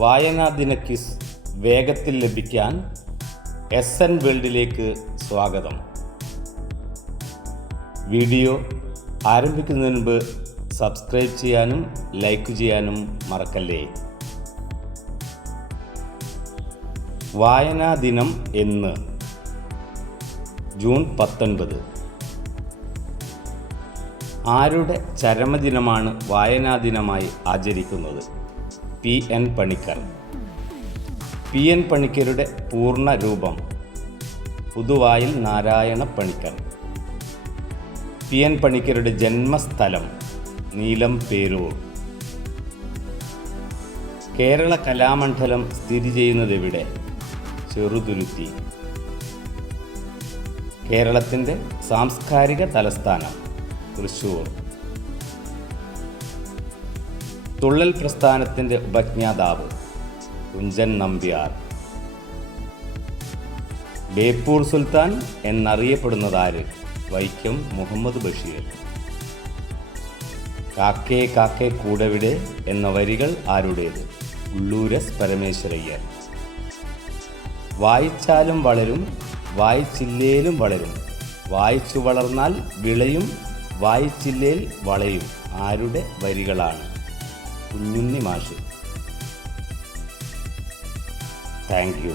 വായനാ ദിന ക്വിസ് വേഗത്തിൽ ലഭിക്കാൻ SN വേൾഡിലേക്ക് സ്വാഗതം. വീഡിയോ ആരംഭിക്കുന്നതിന് മുമ്പ് സബ്സ്ക്രൈബ് ചെയ്യാനും ലൈക്ക് ചെയ്യാനും മറക്കല്ലേ. വായനാ ദിനം എന്ന്? ജൂൺ 19. ആരുടെ ചരമദിനമാണ് വായനാ ദിനമായി ആചരിക്കുന്നത്? PN പണിക്കർ. PN പണിക്കരുടെ പൂർണ്ണ രൂപം പുതുവായിൽ നാരായണ പണിക്കർ. PN പണിക്കരുടെ ജന്മസ്ഥലം നീലംപേരൂർ. കേരള കലാമണ്ഡലം സ്ഥിതി ചെയ്യുന്നതെവിടെ? ചെറുതുരുത്തി. കേരളത്തിൻ്റെ സാംസ്കാരിക തലസ്ഥാനം തൃശ്ശൂർ. തുള്ളൽ പ്രസ്ഥാനത്തിൻ്റെ ഉപജ്ഞാതാവ് കുഞ്ചൻ നമ്പ്യാർ. ബേപ്പൂർ സുൽത്താൻ എന്നറിയപ്പെടുന്നതാര്? വൈക്കം മുഹമ്മദ് ബഷീർ. കാക്കേ കാക്കേ കൂടെവിടെ എന്ന വരികൾ ആരുടേത്? ഉള്ളൂർ പരമേശ്വരയ്യർ. വായിച്ചാലും വളരും, വായിച്ചില്ലേലും വളരും, വായിച്ചു വളർന്നാൽ വിളയും, വായിച്ചില്ലേൽ വളയും. ആരുടെ വരികളാണ്? കുഞ്ഞുണ്ണി മാഷ്. Thank you.